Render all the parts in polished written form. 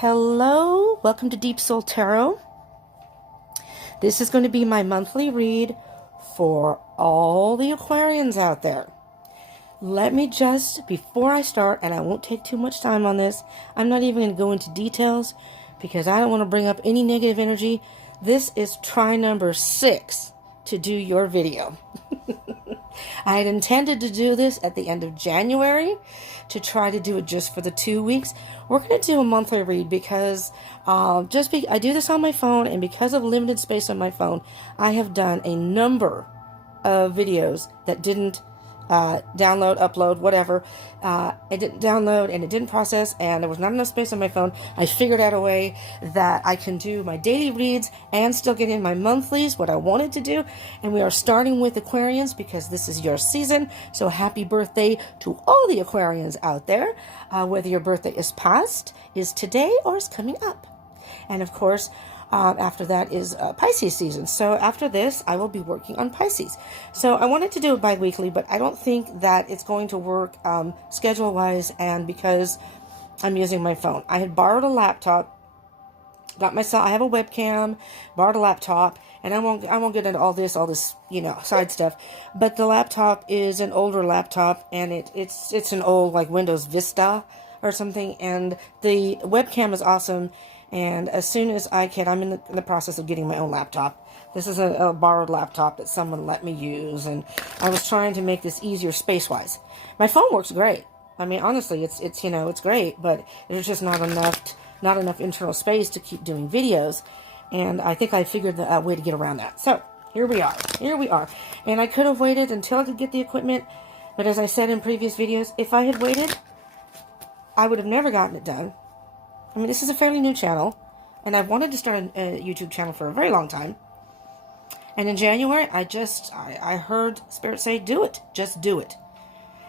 Hello, welcome to Deep Soul Tarot. This is going to be my monthly read for all the Aquarians out there. Let me just, before I start, and I won't take too much time on this, I'm not even going to go into details because I don't want to bring up any negative energy. This is try number 6 to do your video. I had intended to do this at the end of January to try to do it just for the 2 weeks. We're going to do a monthly read because I do this on my phone, and because of limited space on my phone, I have done a number of videos that didn't download, upload, whatever. It didn't download and it didn't process, and there was not enough space on my phone. I figured out a way that I can do my daily reads and still get in my monthlies, what I wanted to do. And we are starting with Aquarians because this is your season. So happy birthday to all the Aquarians out there, whether your birthday is past, is today, or is coming up. And of course, after that is Pisces season. So after this, I will be working on Pisces. So I wanted to do it bi-weekly, but I don't think that it's going to work schedule-wise, and because I'm using my phone. I had borrowed a laptop, I have a webcam, borrowed a laptop, and I won't get into all this, side stuff. But the laptop is an older laptop, and it's an old, like, Windows Vista or something, and the webcam is awesome. And as soon as I can, I'm in the process of getting my own laptop. This is a borrowed laptop that someone let me use, and I was trying to make this easier space-wise. My phone works great. I mean, honestly, it's great, but there's just not enough internal space to keep doing videos, and I think I figured a way to get around that. So here we are. And I could have waited until I could get the equipment, but as I said in previous videos, if I had waited, I would have never gotten it done. I mean, this is a fairly new channel, and I've wanted to start a YouTube channel for a very long time. And in January, I heard Spirit say, do it. Just do it.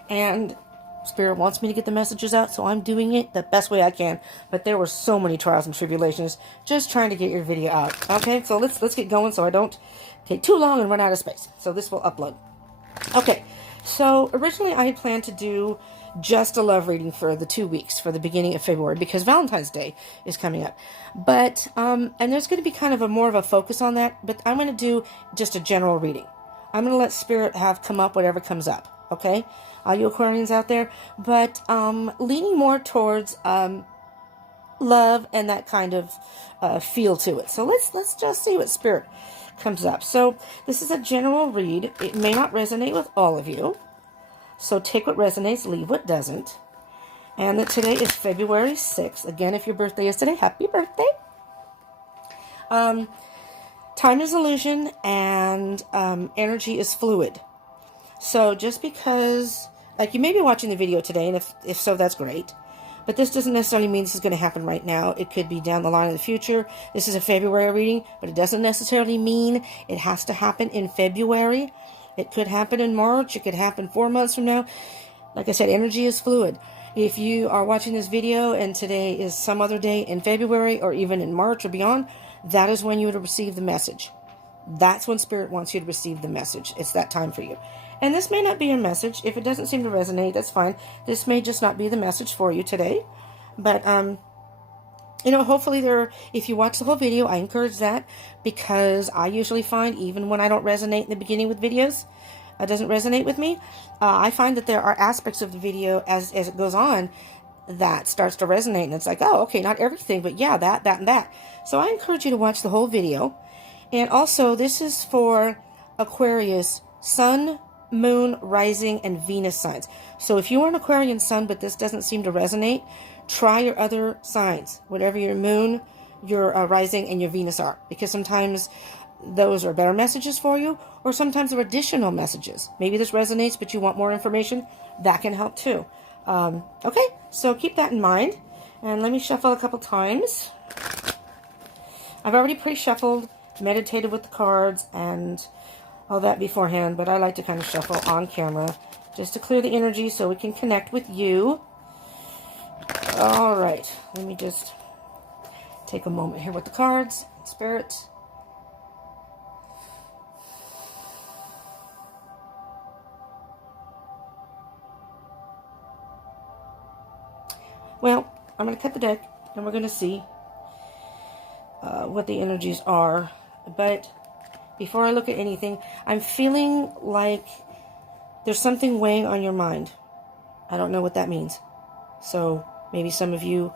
And Spirit wants me to get the messages out, so I'm doing it the best way I can. But there were so many trials and tribulations just trying to get your video out. Okay, so let's get going so I don't take too long and run out of space. So this will upload. Okay, so originally I had planned to do just a love reading for the 2 weeks, for the beginning of February, because Valentine's Day is coming up. But, and there's going to be kind of more of a focus on that, but I'm going to do just a general reading. I'm going to let Spirit come up whatever comes up, okay? All you Aquarians out there, but leaning more towards love and that kind of feel to it. So let's just see what Spirit comes up. So this is a general read. It may not resonate with all of you. So take what resonates, leave what doesn't. And that today is February 6th. Again, if your birthday is today, happy birthday. Time is illusion, and energy is fluid. So just because, like, you may be watching the video today, and if so, that's great. But this doesn't necessarily mean this is going to happen right now. It could be down the line in the future. This is a February reading, but it doesn't necessarily mean it has to happen in February. It could happen in March. It could happen 4 months from now. Like I said, energy is fluid. If you are watching this video and today is some other day in February or even in March or beyond, that is when you would receive the message. That's when Spirit wants you to receive the message. It's that time for you. And this may not be your message. If it doesn't seem to resonate, that's fine. This may just not be the message for you today. But, hopefully if you watch the whole video, I encourage that, because I usually find, even when I don't resonate in the beginning with videos, it doesn't resonate with me, I find that there are aspects of the video as it goes on that starts to resonate, and it's like, oh, okay, not everything, but yeah, that, and that. So I encourage you to watch the whole video. And also, this is for Aquarius, Sun, Moon, Rising, and Venus signs. So if you are an Aquarian Sun, but this doesn't seem to resonate, try your other signs, whatever your Moon, your Rising, and your Venus are, because sometimes those are better messages for you, or sometimes they're additional messages. Maybe this resonates, but you want more information. That can help too. Okay, so keep that in mind, and let me shuffle a couple times. I've already pre-shuffled, meditated with the cards, and all that beforehand, but I like to kind of shuffle on camera just to clear the energy so we can connect with you. All right, let me just take a moment here with the cards. Spirit. Well, I'm going to cut the deck And we're going to see what the energies are. But before I look at anything, I'm feeling like there's something weighing on your mind. I don't know what that means. So maybe some of you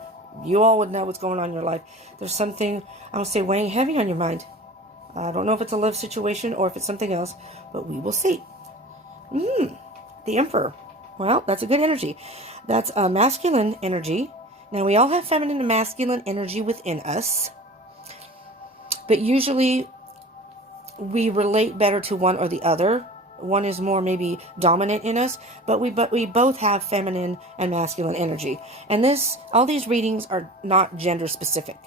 all would know what's going on in your life. There's something, I would say, weighing heavy on your mind. I don't know if it's a love situation or if it's something else, but we will see. The Emperor. Well, that's a good energy. That's a masculine energy. Now, we all have feminine and masculine energy within us. But usually, we relate better to one or the other. One is more maybe dominant in us, but we both have feminine and masculine energy. And all these readings are not gender specific.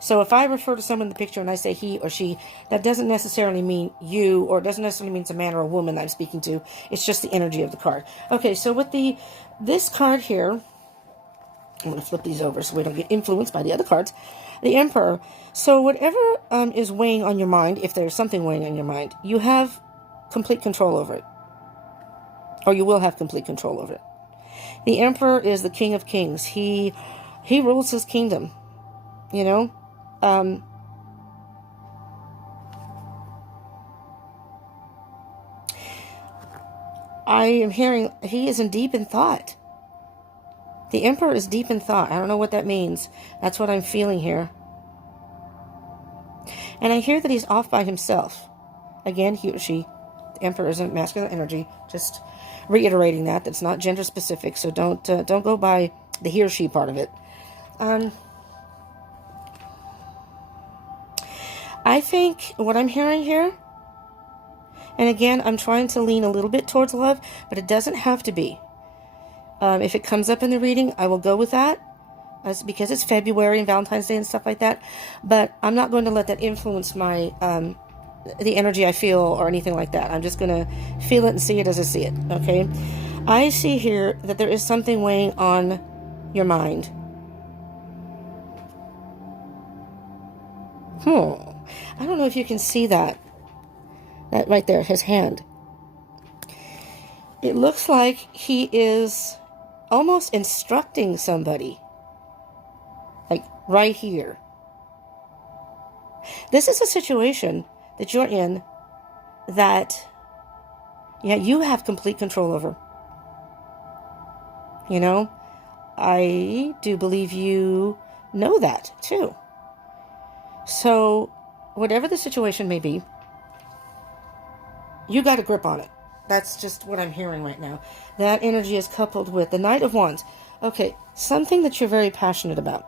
So if I refer to someone in the picture and I say he or she, that doesn't necessarily mean you, or it doesn't necessarily mean it's a man or a woman that I'm speaking to. It's just the energy of the card. Okay, so with this card here, I'm going to flip these over so we don't get influenced by the other cards. The Emperor. So whatever is weighing on your mind, if there's something weighing on your mind, you have complete control over it. Or you will have complete control over it. The Emperor is the King of Kings. He rules his kingdom. You know? I am hearing he is deep in thought. The Emperor is deep in thought. I don't know what that means. That's what I'm feeling here. And I hear that he's off by himself. Again, he or she. The Emperor isn't masculine energy. Just reiterating that. That's not gender specific. So don't go by the he or she part of it. I think what I'm hearing here, and again, I'm trying to lean a little bit towards love, but it doesn't have to be. If it comes up in the reading, I will go with that. That's because it's February and Valentine's Day and stuff like that. But I'm not going to let that influence my the energy I feel or anything like that. I'm just going to feel it and see it as I see it. Okay? I see here that there is something weighing on your mind. I don't know if you can see that. That right there, his hand. It looks like he is almost instructing somebody. Like right here. This is a situation that you're in that, yeah, you have complete control over. You know, I do believe you know that too. So, whatever the situation may be, you got a grip on it. That's just what I'm hearing right now. That energy is coupled with the Knight of Wands. Okay, something that you're very passionate about.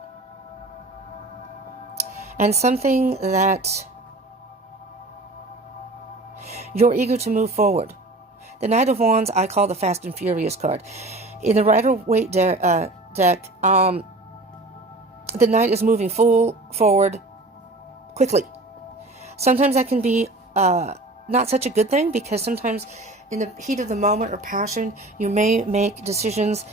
And something that you're eager to move forward. The Knight of Wands, I call the Fast and Furious card. In the Rider-Waite deck, the Knight is moving full forward quickly. Sometimes that can be not such a good thing, because sometimes in the heat of the moment or passion, you may make decisions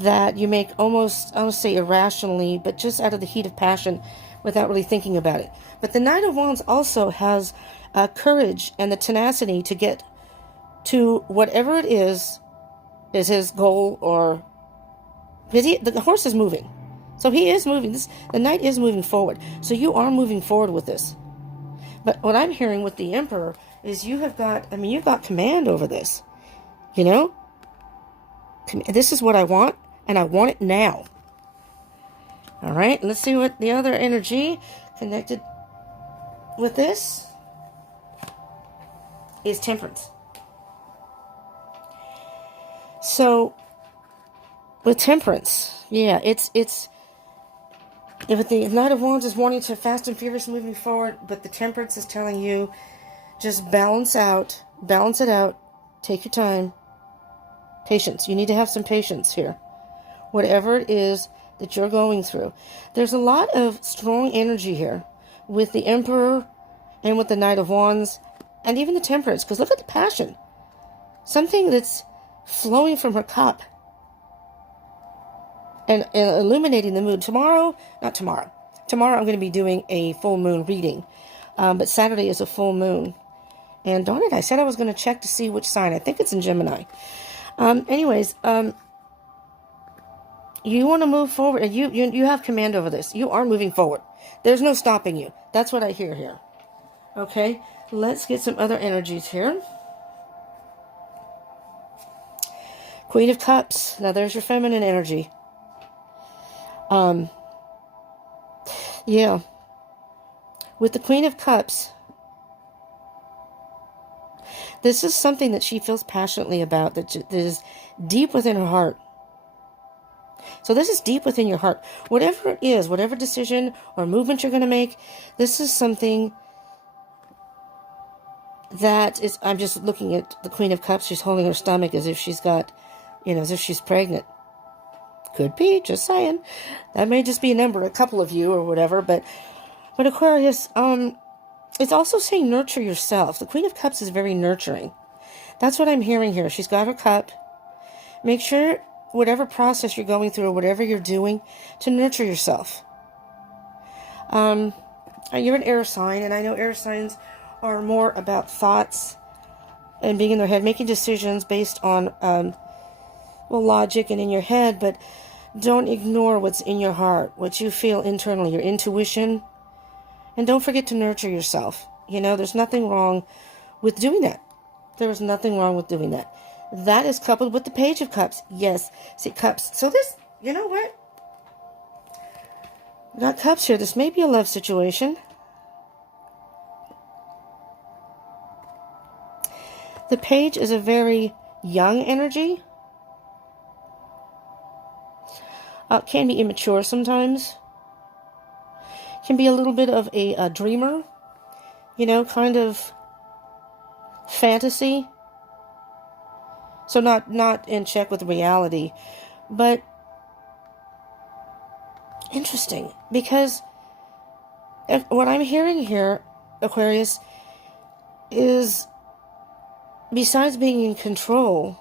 that you make almost, I would say, irrationally, but just out of the heat of passion without really thinking about it. But the Knight of Wands also has courage and the tenacity to get to whatever it is his goal, or because the horse is moving. So he is moving. The Knight is moving forward. So you are moving forward with this. But what I'm hearing with the Emperor is you've got command over this. You know? This is what I want, and I want it now. All right, let's see what the other energy connected with this is Temperance. So, with Temperance, yeah, it's if the Knight of Wands is wanting to fast and furious moving forward, but the Temperance is telling you just balance it out, take your time, patience. You need to have some patience here. Whatever it is that you're going through. There's a lot of strong energy here with the Emperor and with the Knight of Wands and even the Temperance, because look at the passion. Something that's flowing from her cup and illuminating the mood. Tomorrow I'm going to be doing a full moon reading, but Saturday is a full moon. And darn it, I said I was going to check to see which sign. I think it's in Gemini. You want to move forward, and you have command over this. You are moving forward. There's no stopping you. That's what I hear here. Okay, let's get some other energies here. Queen of Cups. Now there's your feminine energy. Yeah. With the Queen of Cups, this is something that she feels passionately about, that is deep within her heart. So this is deep within your heart. Whatever it is, whatever decision or movement you're going to make, this is something that is, I'm just looking at the Queen of Cups. She's holding her stomach as if she's got, as if she's pregnant. Could be, just saying. That may just be a couple of you or whatever, but Aquarius, it's also saying nurture yourself. The Queen of Cups is very nurturing. That's what I'm hearing here. She's got her cup. Make sure whatever process you're going through or whatever you're doing, to nurture yourself. You're an air sign, and I know air signs are more about thoughts and being in their head, making decisions based on logic and in your head, but don't ignore what's in your heart, what you feel internally, your intuition. And don't forget to nurture yourself. There's nothing wrong with doing that. There is nothing wrong with doing that. That is coupled with the Page of Cups. Yes, see, Cups. So this, you know what? We got Cups here. This may be a love situation. The Page is a very young energy. Can be immature sometimes. Can be a little bit of a dreamer. Kind of fantasy. So not in check with reality. But interesting, because what I'm hearing here, Aquarius, is besides being in control,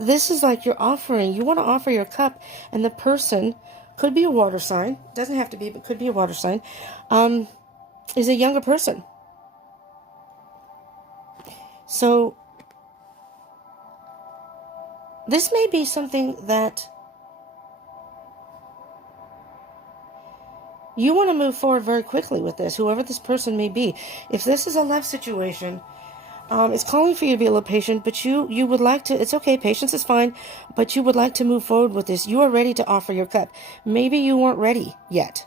this is like you want to offer your cup, and the person, could be a water sign, doesn't have to be, but could be a water sign, is a younger person. So this may be something that you want to move forward very quickly with this, whoever this person may be. If this is a love situation, it's calling for you to be a little patient, but you would like to, it's okay, patience is fine, but you would like to move forward with this. You are ready to offer your cup. Maybe you weren't ready yet.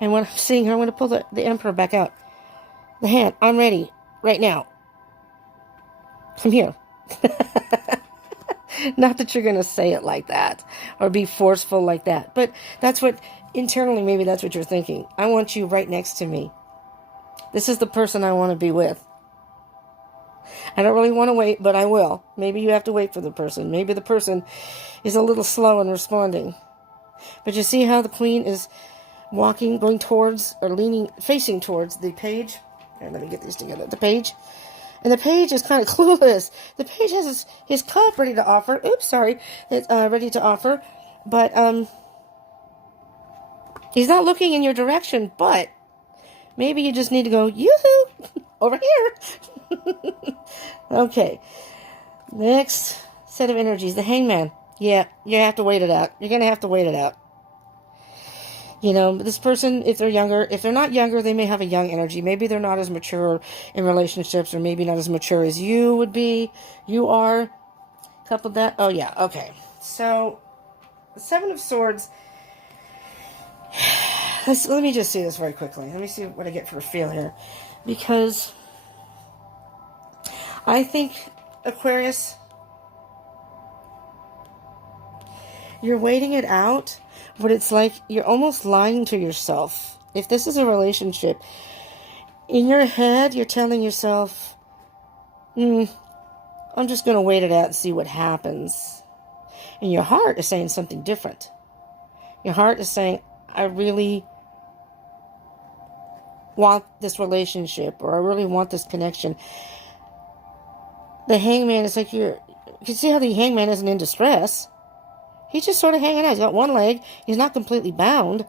And when I'm seeing her, I'm going to pull the Emperor back out. The hand, I'm ready right now. Come here. Not that you're going to say it like that or be forceful like that, but that's what, internally, maybe that's what you're thinking. I want you right next to me. This is the person I want to be with. I don't really want to wait, but I will. Maybe you have to wait for the person. Maybe the person is a little slow in responding. But you see how the Queen is walking, going towards, or leaning, facing towards the Page. Here, let me get these together. The Page. And the Page is kind of clueless. The Page has his cup ready to offer. Oops, sorry. It's ready to offer. But he's not looking in your direction, but maybe you just need to go, yoo-hoo, over here. Okay. Next set of energies, the Hangman. Yeah, you have to wait it out. You're going to have to wait it out. This person, if they're not younger, they may have a young energy. Maybe they're not as mature in relationships, or maybe not as mature as you would be. You are. Coupled that. Oh, yeah. Okay. So, the Seven of Swords. Let me just see this very quickly. Let me see what I get for a feel here. Because I think, Aquarius, you're waiting it out, but it's like you're almost lying to yourself. If this is a relationship, in your head, you're telling yourself, I'm just going to wait it out and see what happens. And your heart is saying something different. Your heart is saying, I really want this relationship, or I really want this connection. The Hangman is like, you can see how the Hangman isn't in distress. He's just sort of hanging out. He's got one leg. He's not completely bound.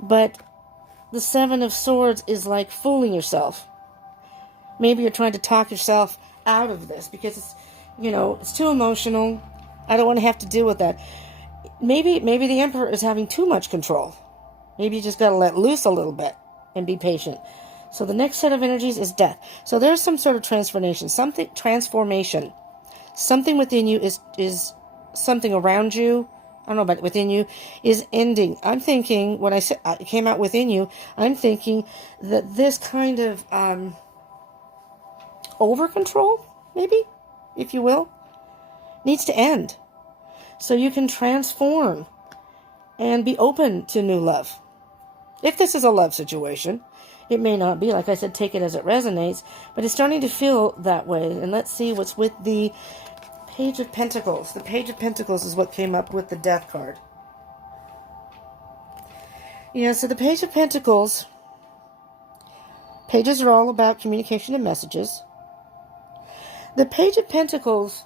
But the Seven of Swords is like fooling yourself. Maybe you're trying to talk yourself out of this, because It's too emotional. I don't want to have to deal with that. Maybe the Emperor is having too much control. Maybe you just got to let loose a little bit and be patient. So the next set of energies is death. So there's some sort of transformation. Something within you is something around you. I don't know, but within you is ending. I'm thinking, when I said it came out within you, I'm thinking that this kind of over control, maybe, if you will, needs to end. So you can transform and be open to new love. If this is a love situation, it may not be. Like I said, take it as it resonates, but it's starting to feel that way. And let's see what's with the Page of Pentacles. The Page of Pentacles is what came up with the Death card. Yeah, so the Page of Pentacles, pages are all about communication and messages. The Page of Pentacles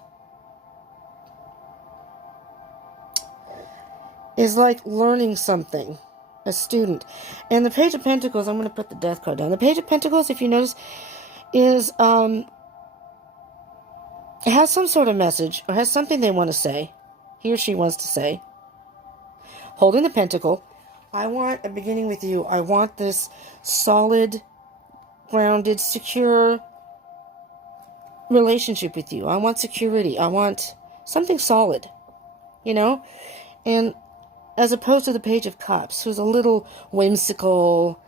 is like learning something, a student. And the Page of Pentacles, I'm going to put the Death card down. The Page of Pentacles, if you notice, is it has some sort of message, or has something they want to say. He or she wants to say. Holding the pentacle, I want a beginning with you. I want this solid, grounded, secure relationship with you. I want security. I want something solid, And as opposed to the Page of Cups, who's a little whimsical,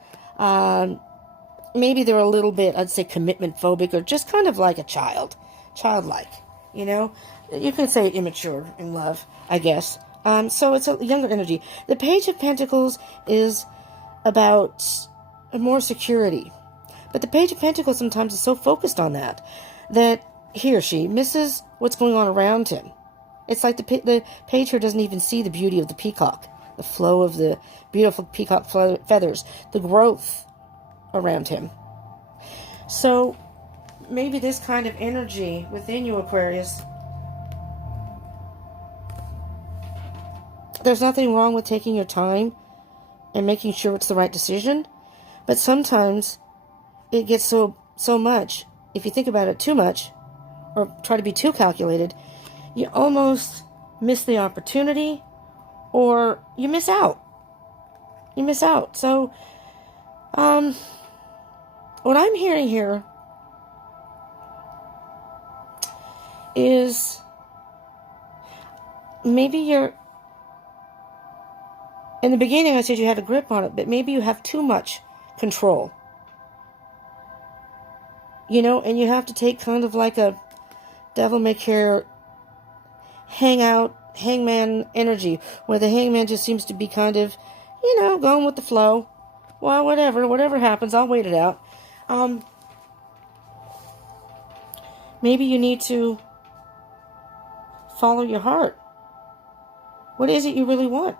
maybe they're a little bit, I'd say, commitment phobic, or just kind of like a childlike, You can say immature in love, I guess. So it's a younger energy. The Page of Pentacles is about more security. But the Page of Pentacles sometimes is so focused on that he or she misses what's going on around him. It's like the page here doesn't even see the beauty of the peacock, the flow of the beautiful peacock feathers, the growth around him. So maybe this kind of energy within you, Aquarius, there's nothing wrong with taking your time and making sure it's the right decision, but sometimes it gets so much, if you think about it too much, or try to be too calculated, you almost miss the opportunity, or you miss out. So, what I'm hearing here is maybe in the beginning I said you had a grip on it, but maybe you have too much control. And you have to take kind of like a devil may care hangman energy, where the hangman just seems to be kind of, going with the flow. Well, whatever happens, I'll wait it out. Maybe you need to follow your heart. What is it you really want?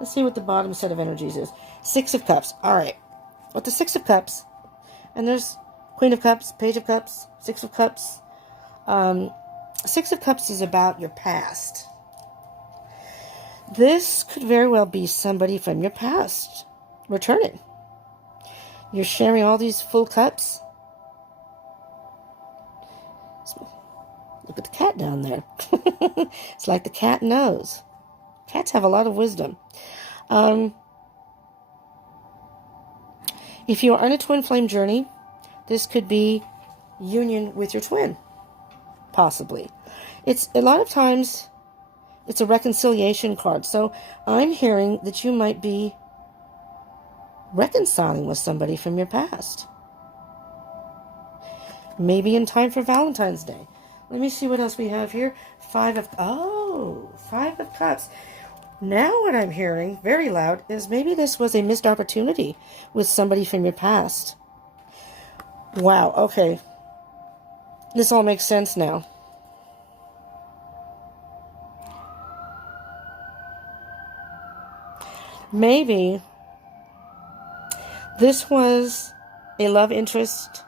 Let's see what the bottom set of energies is. Six of Cups. All right. With the Six of Cups, and there's Queen of Cups, Page of Cups, Six of Cups. Six of Cups is about your past. This could very well be somebody from your past returning. You're sharing all these full cups. Look at the cat down there. It's like the cat knows. Cats have a lot of wisdom. If you are on a twin flame journey, this could be union with your twin, possibly. It's a lot of times it's a reconciliation card. So I'm hearing that you might be reconciling with somebody from your past. Maybe in time for Valentine's Day. Let me see what else we have here. Five of Cups. Now what I'm hearing, very loud, is maybe this was a missed opportunity with somebody from your past. Wow, okay. This all makes sense now. Maybe this was a love interest,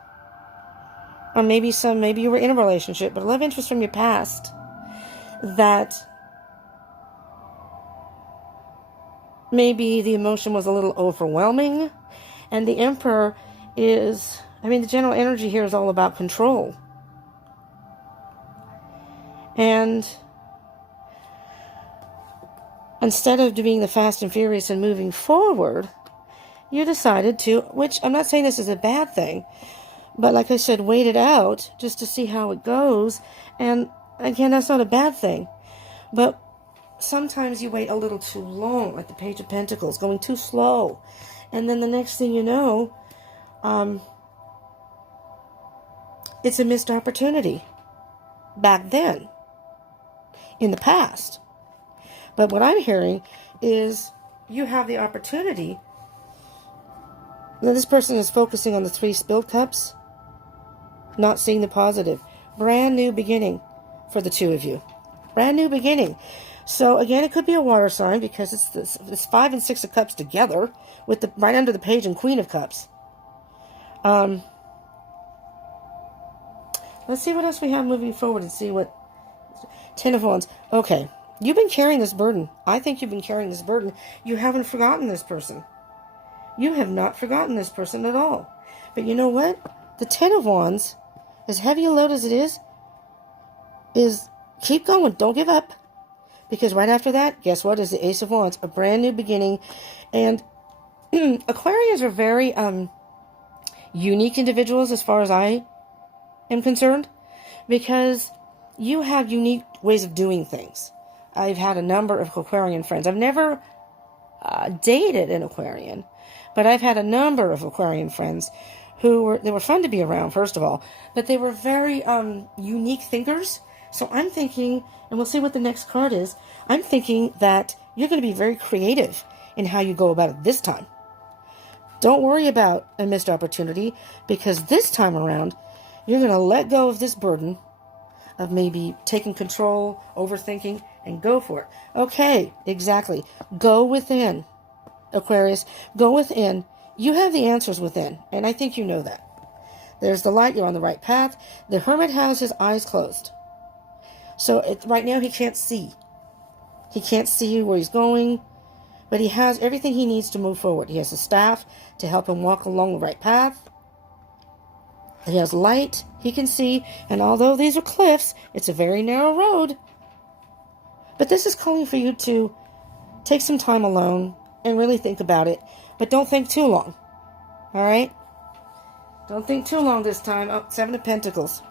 or maybe you were in a relationship, but a love interest from your past that maybe the emotion was a little overwhelming. And the Emperor is, the general energy here is all about control. And instead of being the fast and furious and moving forward, you decided to, which I'm not saying this is a bad thing, but like I said, wait it out just to see how it goes. And again, that's not a bad thing. But sometimes you wait a little too long, like the Page of Pentacles, going too slow. And then the next thing you know, it's a missed opportunity back then, in the past. But what I'm hearing is you have the opportunity. Now, this person is focusing on the 3 spilled cups, not seeing the positive. Brand new beginning for the 2 of you. Brand new beginning. So, again, it could be a water sign because it's 5 and 6 of cups together with the right under the Page and Queen of Cups. Let's see what else we have moving forward and see what... 10 of Wands. Okay. You've been carrying this burden. I think you've been carrying this burden. You haven't forgotten this person. You have not forgotten this person at all. But you know what? The 10 of Wands, as heavy a load as it is keep going. Don't give up. Because right after that, guess what? Is the Ace of Wands. A brand new beginning. And Aquarians are very unique individuals as far as I am concerned. Because you have unique ways of doing things. I've had a number of Aquarian friends. I've never dated an Aquarian. But I've had a number of Aquarian friends who were fun to be around, first of all. But they were very unique thinkers. So I'm thinking, and we'll see what the next card is, I'm thinking that you're going to be very creative in how you go about it this time. Don't worry about a missed opportunity, because this time around, you're going to let go of this burden of maybe taking control, overthinking, and go for it. Okay, exactly. Go within, Aquarius. Go within. You have the answers within, and I think you know that. There's the light. You're on the right path. The Hermit has his eyes closed. So right now he can't see. He can't see where he's going, but he has everything he needs to move forward. He has a staff to help him walk along the right path. He has light he can see, and although these are cliffs, it's a very narrow road. But this is calling for you to take some time alone and really think about it, but don't think too long. All right? Don't think too long this time. Oh, 7 of Pentacles.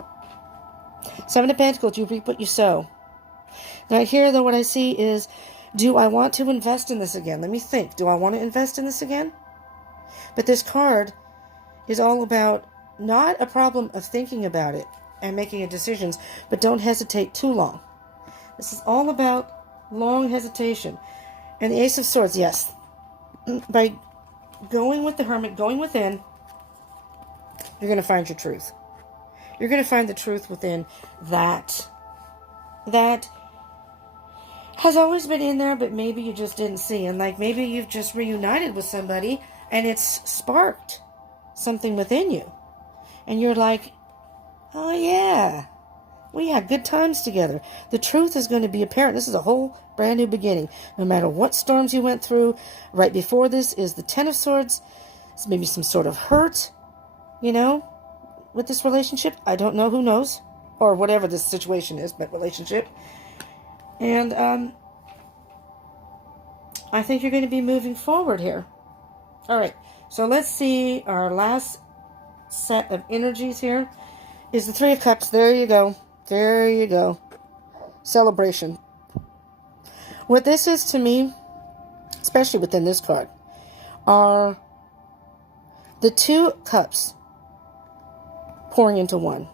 7 of Pentacles, you reap what you sow. Now here, though, what I see is, do I want to invest in this again? Let me think. Do I want to invest in this again? But this card is all about not a problem of thinking about it and making decisions, but don't hesitate too long. This is all about long hesitation. And the Ace of Swords, yes. By going with the Hermit, going within, you're going to find your truth. You're going to find the truth within that has always been in there, but maybe you just didn't see. And like maybe you've just reunited with somebody and it's sparked something within you. And you're like, oh yeah, we had good times together. The truth is going to be apparent. This is a whole brand new beginning. No matter what storms you went through, right before this is the 10 of Swords. It's maybe some sort of hurt, you know, with this relationship. I don't know, who knows? Or whatever this situation is, but relationship. And I think you're going to be moving forward here. All right, so let's see our last set of energies here is the 3 of Cups. There you go. There you go. Celebration. What this is to me, especially within this card, are the 2 cups pouring into one.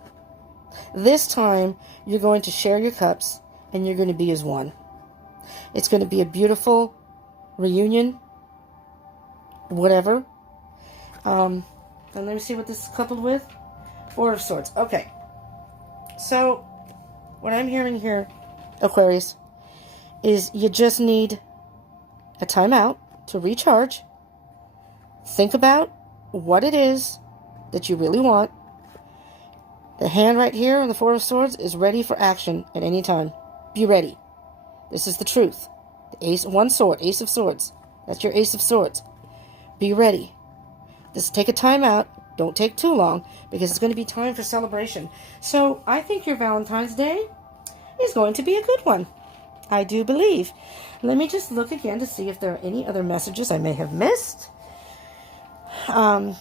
This time, you're going to share your cups and you're going to be as one. It's going to be a beautiful reunion, whatever. And let me see what this is coupled with. 4 of Swords. Okay. So, what I'm hearing here, Aquarius, is you just need a timeout to recharge. Think about what it is that you really want. The hand right here on the 4 of Swords is ready for action at any time. Be ready. This is the truth. The Ace, 1 sword, Ace of Swords. That's your Ace of Swords. Be ready. Just take a time out. Don't take too long, because it's going to be time for celebration. So I think your Valentine's Day is going to be a good one. I do believe. Let me just look again to see if there are any other messages I may have missed. Yeah,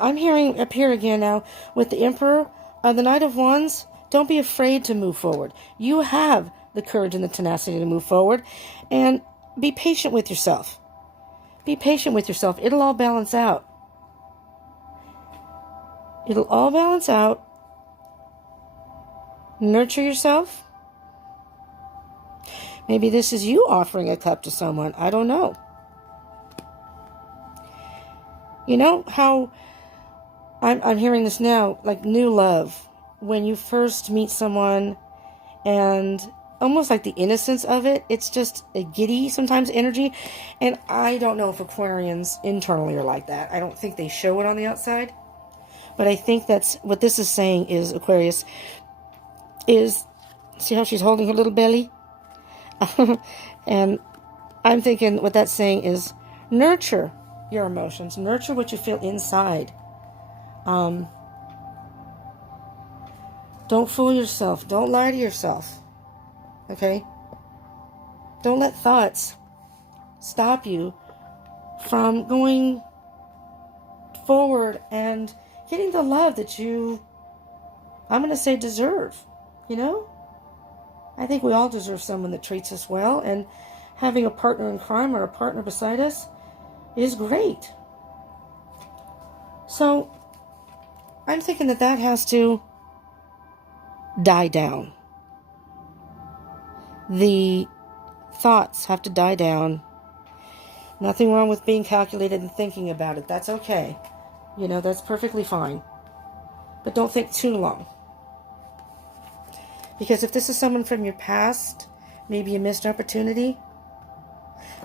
I'm hearing up here again now with the Emperor, the Knight of Wands. Don't be afraid to move forward. You have the courage and the tenacity to move forward, and be patient with yourself. Be patient with yourself. It'll all balance out. It'll all balance out. Nurture yourself. Maybe this is you offering a cup to someone. I don't know. You know how I'm hearing this now, like new love. When you first meet someone and almost like the innocence of it, it's just a giddy sometimes energy. And I don't know if Aquarians internally are like that. I don't think they show it on the outside. But I think that's what this is saying is, Aquarius, is, see how she's holding her little belly? And I'm thinking what that's saying is nurture your emotions. Nurture what you feel inside. Don't fool yourself. Don't lie to yourself. Okay? Don't let thoughts stop you from going forward and getting the love that you, I'm going to say, deserve. You know? I think we all deserve someone that treats us well, and having a partner in crime or a partner beside us is great. So, I'm thinking that that has to die down. The thoughts have to die down. Nothing wrong with being calculated and thinking about it. That's okay. You know, that's perfectly fine. But don't think too long. Because if this is someone from your past, maybe a missed opportunity.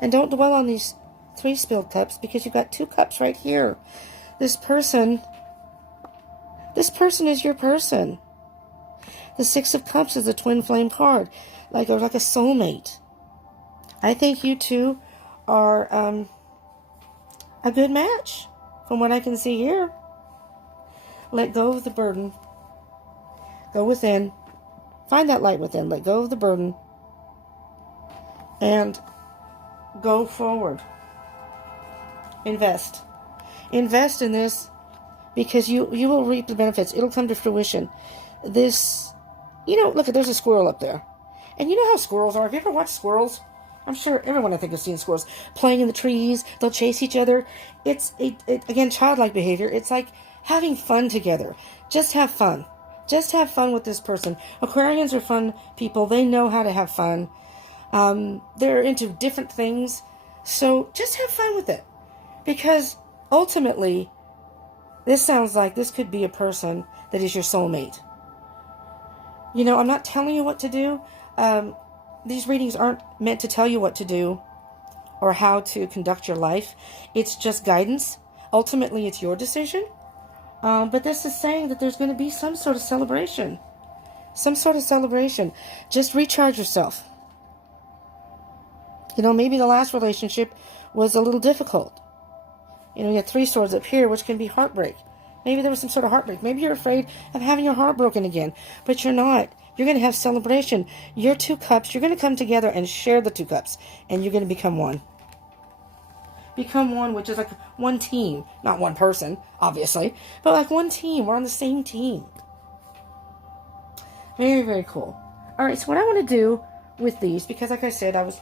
And don't dwell on these 3 spilled cups, because you've got 2 cups right here. This person is your person. The 6 of Cups is a twin flame card, like a soulmate. I think you two are a good match, from what I can see here. Let go of the burden. Go within. Find that light within. Let go of the burden. And go forward. Invest. Invest in this, because you will reap the benefits. It'll come to fruition. This, you know, look, there's a squirrel up there. And you know how squirrels are. Have you ever watched squirrels? I'm sure everyone, I think, has seen squirrels playing in the trees. They'll chase each other. It's, again, childlike behavior. It's like having fun together. Just have fun. Just have fun with this person. Aquarians are fun people. They know how to have fun. They're into different things. So just have fun with it. Because ultimately, this sounds like this could be a person that is your soulmate. You know, I'm not telling you what to do. These readings aren't meant to tell you what to do or how to conduct your life. It's just guidance. Ultimately, it's your decision. But this is saying that there's going to be some sort of celebration. Some sort of celebration. Just recharge yourself. You know, maybe the last relationship was a little difficult. You know, you have 3 swords up here, which can be heartbreak. Maybe there was some sort of heartbreak. Maybe you're afraid of having your heart broken again. But you're not. You're going to have celebration. Your 2 cups, you're going to come together and share the 2 cups. And you're going to become one. Become one, which is like one team. Not one person, obviously. But like one team. We're on the same team. Very, very cool. Alright, so what I want to do with these, because like I said, I was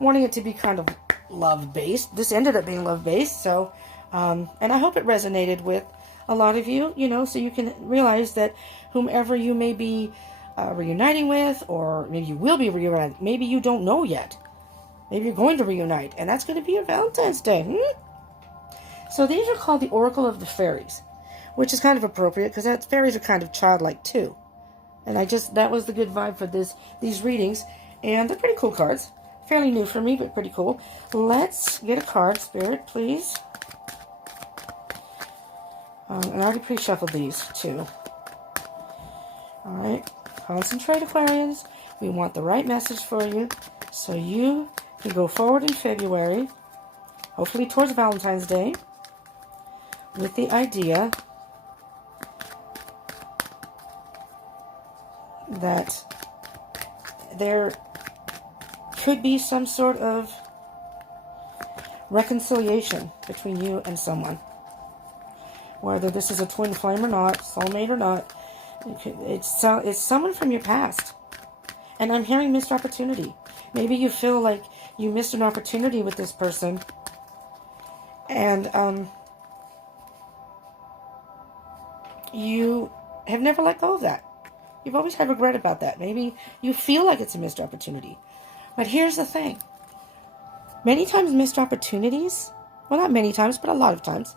wanting it to be kind of love-based. This ended up being love-based, so, and I hope it resonated with a lot of you, you know, so you can realize that whomever you may be reuniting with, or maybe you will be reuniting, maybe you don't know yet. Maybe you're going to reunite, and that's going to be on Valentine's Day. So these are called the Oracle of the Fairies, which is kind of appropriate, because fairies are kind of childlike, too. And that was the good vibe for these readings, and they're pretty cool cards. Fairly new for me, but pretty cool. Let's get a card, Spirit, please. And I already pre-shuffled these, too. Alright. Concentrate, Aquarians. We want the right message for you, so you can go forward in February, hopefully towards Valentine's Day, with the idea that there could be some sort of reconciliation between you and someone. Whether this is a twin flame or not, soulmate or not, it's someone from your past. And I'm hearing missed opportunity. Maybe you feel like you missed an opportunity with this person. And you have never let go of that. You've always had regret about that. Maybe you feel like it's a missed opportunity. But here's the thing. Many times missed opportunities, well, not many times, but a lot of times,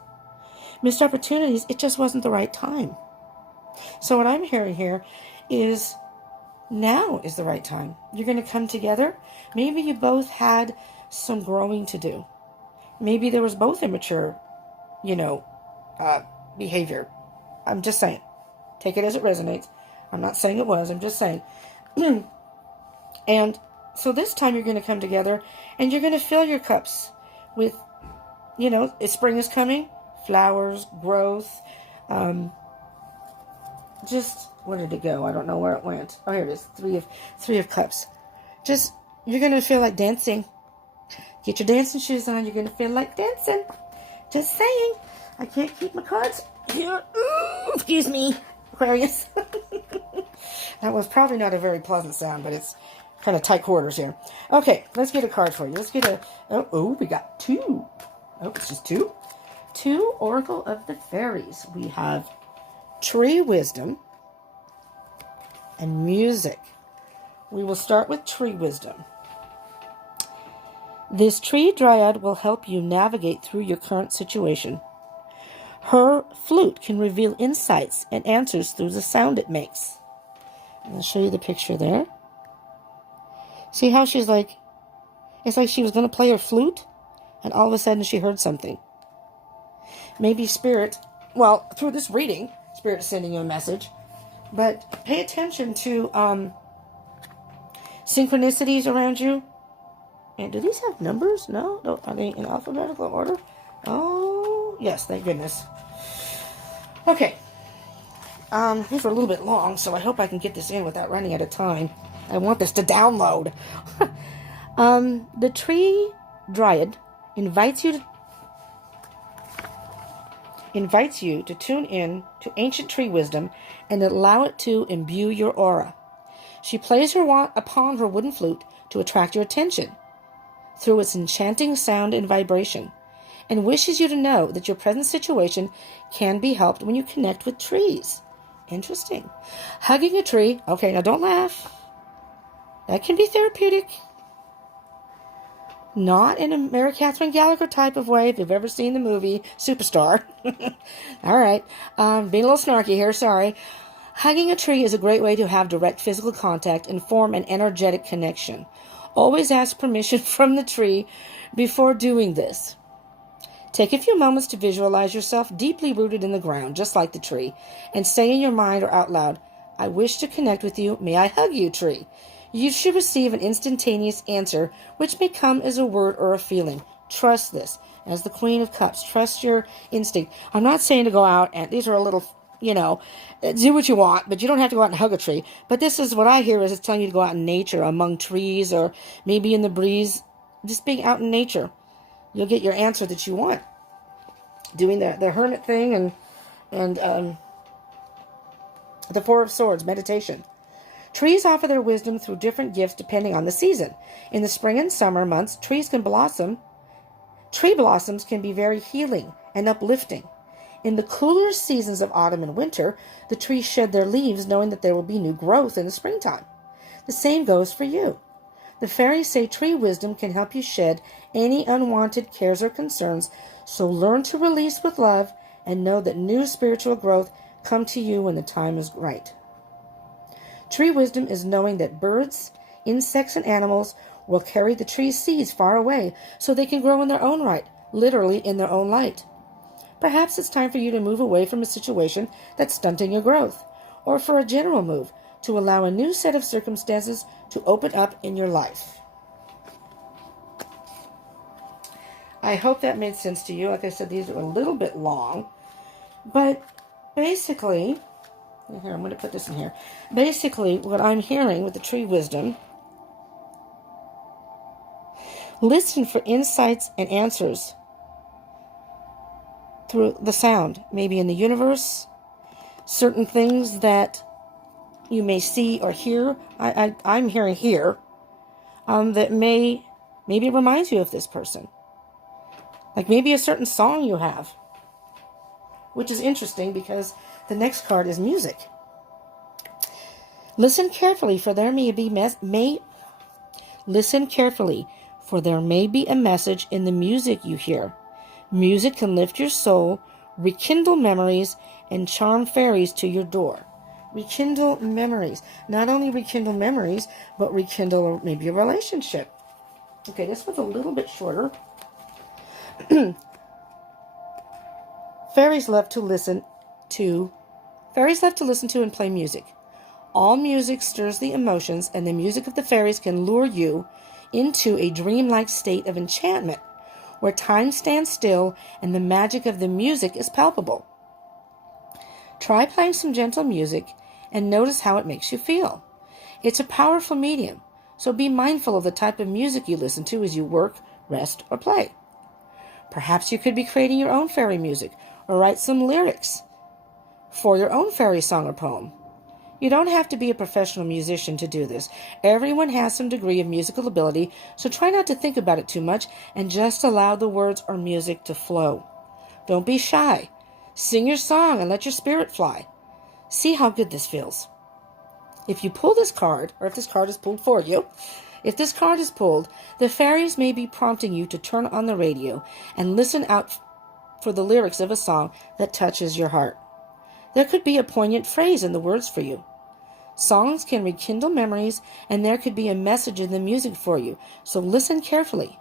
missed opportunities, it just wasn't the right time. So what I'm hearing here is now is the right time. You're going to come together. Maybe you both had some growing to do. Maybe there was both immature, behavior. I'm just saying. Take it as it resonates. I'm not saying it was. I'm just saying. And so this time you're going to come together and you're going to fill your cups with, spring is coming. Flowers, growth, just, where did it go? I don't know where it went. Oh, here it is. Three of cups. Just, you're going to feel like dancing. Get your dancing shoes on. You're going to feel like dancing. Just saying. I can't keep my cards here. Ooh, excuse me, Aquarius. That was probably not a very pleasant sound, but it's kind of tight quarters here. Okay, let's get a card for you. Let's get a, we got two. Oh, it's just two. Two Oracle of the Fairies. We have Tree Wisdom and Music. We will start with Tree Wisdom. This tree dryad will help you navigate through your current situation. Her flute can reveal insights and answers through the sound it makes. I'll show you the picture there. See how she's like, it's like she was going to play her flute, and all of a sudden she heard something. Maybe Spirit, well, through this reading, Spirit is sending you a message. But pay attention to synchronicities around you. And do these have numbers? No? Are they in alphabetical order? Oh, yes, thank goodness. Okay. These are a little bit long, so I hope I can get this in without running out of time. I want this to download. The tree dryad invites you to tune in to ancient tree wisdom and allow it to imbue your aura. She plays her wand upon her wooden flute to attract your attention through its enchanting sound and vibration, and wishes you to know that your present situation can be helped when you connect with trees. Interesting. Hugging a tree. Okay, now don't laugh. That can be therapeutic. Not in a Mary Catherine Gallagher type of way, if you've ever seen the movie Superstar. All right. Being a little snarky here, sorry. Hugging a tree is a great way to have direct physical contact and form an energetic connection. Always ask permission from the tree before doing this. Take a few moments to visualize yourself deeply rooted in the ground, just like the tree, and say in your mind or out loud, "I wish to connect with you. May I hug you, tree?" You should receive an instantaneous answer, which may come as a word or a feeling. Trust this. As the Queen of Cups, trust your instinct. I'm not saying to go out and, these are a little, do what you want, but you don't have to go out and hug a tree. But this is what I hear is it's telling you to go out in nature, among trees, or maybe in the breeze, just being out in nature. You'll get your answer that you want. Doing the hermit thing and the Four of Swords, meditation. Trees offer their wisdom through different gifts depending on the season. In the spring and summer months, trees can blossom. Tree blossoms can be very healing and uplifting. In the cooler seasons of autumn and winter, the trees shed their leaves knowing that there will be new growth in the springtime. The same goes for you. The fairies say tree wisdom can help you shed any unwanted cares or concerns, so learn to release with love and know that new spiritual growth come to you when the time is right. Tree wisdom is knowing that birds, insects, and animals will carry the tree's seeds far away so they can grow in their own right, literally in their own light. Perhaps it's time for you to move away from a situation that's stunting your growth, or for a general move to allow a new set of circumstances to open up in your life. I hope that made sense to you. Like I said, these are a little bit long, but basically, Here, I'm going to put this in here. Basically, what I'm hearing with the tree wisdom, listen for insights and answers through the sound, maybe in the universe, certain things that you may see or hear. I'm hearing here that maybe it reminds you of this person. Like maybe a certain song you have, which is interesting because the next card is music. Listen carefully, for there may be listen carefully, for there may be a message in the music you hear. Music can lift your soul, rekindle memories, and charm fairies to your door. Rekindle memories. Not only rekindle memories, but rekindle maybe a relationship. Okay, this one's a little bit shorter. Fairies love to listen to and play music. All music stirs the emotions, and the music of the fairies can lure you into a dreamlike state of enchantment, where time stands still and the magic of the music is palpable. Try playing some gentle music and notice how it makes you feel. It's a powerful medium, so be mindful of the type of music you listen to as you work, rest, or play. Perhaps you could be creating your own fairy music or write some lyrics for your own fairy song or poem. You don't have to be a professional musician to do this. Everyone has some degree of musical ability, so try not to think about it too much and just allow the words or music to flow. Don't be shy. Sing your song and let your spirit fly. See how good this feels. If you pull this card, or if this card is pulled for you, if this card is pulled, the fairies may be prompting you to turn on the radio and listen out for the lyrics of a song that touches your heart. There could be a poignant phrase in the words for you. Songs can rekindle memories, and there could be a message in the music for you, so listen carefully.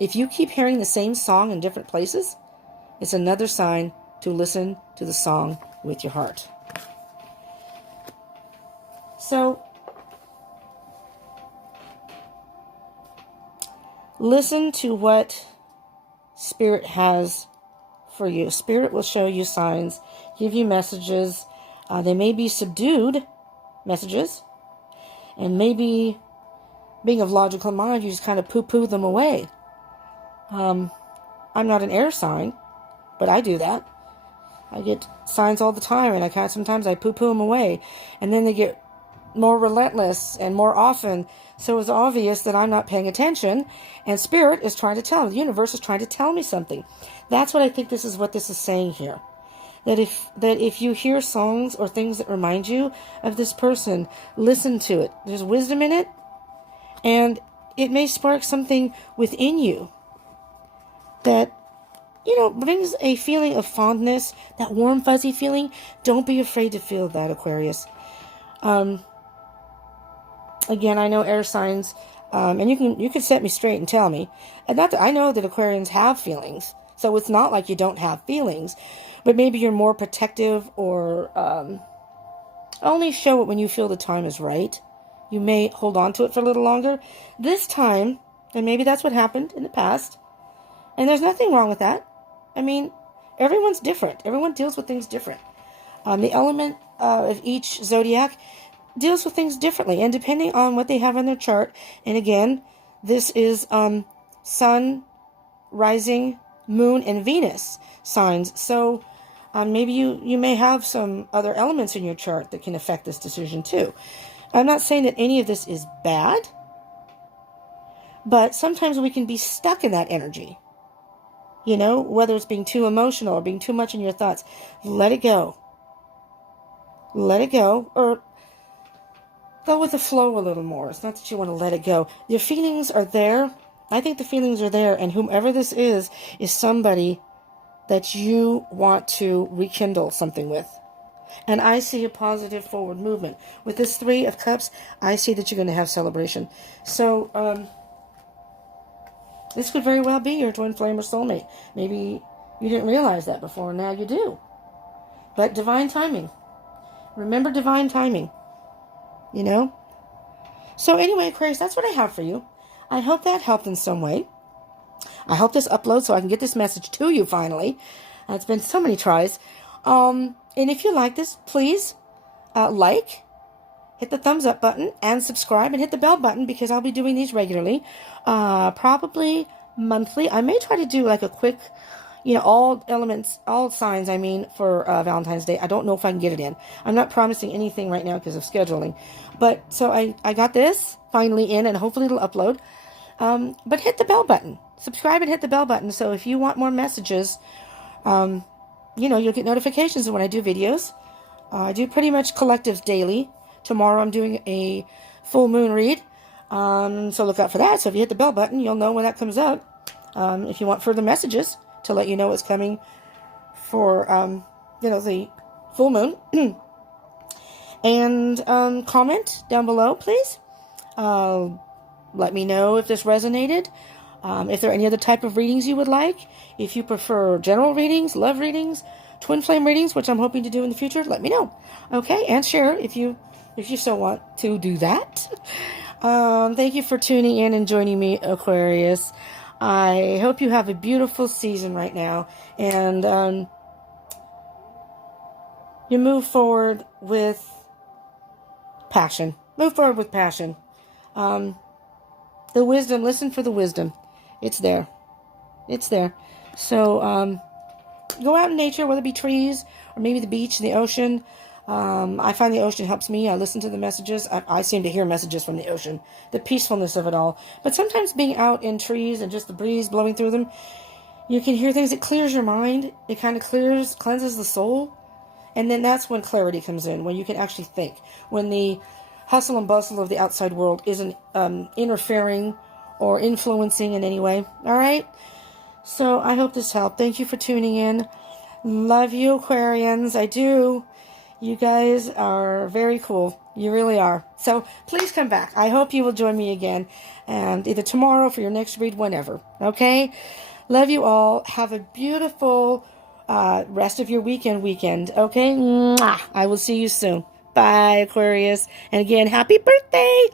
If you keep hearing the same song in different places, it's another sign to listen to the song with your heart. So, listen to what Spirit has for you. Spirit will show you signs, give you messages. They may be subdued messages, and maybe being of logical mind, you just kind of poo-poo them away. I'm not an air sign, but I do that. I get signs all the time, and sometimes I poo-poo them away, and then they get more relentless and more often, so it's obvious that I'm not paying attention, and Spirit is trying to tell me, the universe is trying to tell me something. That's what I think this is saying here. That if you hear songs or things that remind you of this person, listen to it. There's wisdom in it, and it may spark something within you that, brings a feeling of fondness, that warm, fuzzy feeling. Don't be afraid to feel that, Aquarius. Again, I know air signs, and you can set me straight and tell me. And not that I know that Aquarians have feelings, so it's not like you don't have feelings, but maybe you're more protective, or only show it when you feel the time is right. You may hold on to it for a little longer. This time, and maybe that's what happened in the past, and there's nothing wrong with that. I mean, everyone's different. Everyone deals with things different. The element of each zodiac deals with things differently, and depending on what they have on their chart. And again, this is Sun, Rising, Moon, and Venus signs. So maybe you may have some other elements in your chart that can affect this decision too. I'm not saying that any of this is bad, but sometimes we can be stuck in that energy. Whether it's being too emotional or being too much in your thoughts. Let it go. Let it go, or go with the flow a little more. It's not that you want to let it go. Your feelings are there. I think the feelings are there, and whomever this is somebody that you want to rekindle something with. And I see a positive forward movement. With this 3 of Cups, I see that you're going to have celebration. So, this could very well be your twin flame or soulmate. Maybe you didn't realize that before, and now you do. But divine timing. Remember divine timing. So anyway, Aquarius, that's what I have for you. I hope that helped in some way. I hope this uploads so I can get this message to you finally. It's been so many tries. And if you like this, please like, hit the thumbs up button, and subscribe, and hit the bell button, because I'll be doing these regularly, probably monthly. I may try to do like a quick, all elements, all signs, for Valentine's Day. I don't know if I can get it in. I'm not promising anything right now because of scheduling. But so I got this finally in, and hopefully it'll upload. But hit the bell button. Subscribe and hit the bell button. So if you want more messages, you'll get notifications when I do videos. I do pretty much collectives daily. Tomorrow I'm doing a full moon read. So look out for that. So if you hit the bell button, you'll know when that comes up. If you want further messages to let you know what's coming for, the full moon. And comment down below, please. Let me know if this resonated. If there are any other type of readings you would like. If you prefer general readings, love readings, twin flame readings, which I'm hoping to do in the future, let me know. Okay, and share if you so want to do that. Thank you for tuning in and joining me, Aquarius. I hope you have a beautiful season right now, and you move forward with passion. Move forward with passion. The wisdom, listen for the wisdom. It's there. It's there. So, go out in nature, whether it be trees or maybe the beach, the ocean. I find the ocean helps me. I listen to the messages. I seem to hear messages from the ocean. The peacefulness of it all. But sometimes being out in trees and just the breeze blowing through them, you can hear things. It clears your mind. It kind of cleanses the soul. And then that's when clarity comes in, when you can actually think. When the hustle and bustle of the outside world isn't interfering or influencing in any way. All right? So I hope this helped. Thank you for tuning in. Love you, Aquarians. I do. You guys are very cool. You really are. So please come back. I hope you will join me again, and either tomorrow for your next read, whenever. Okay? Love you all. Have a beautiful rest of your weekend. Okay? Mwah. I will see you soon. Bye, Aquarius. And again, happy birthday!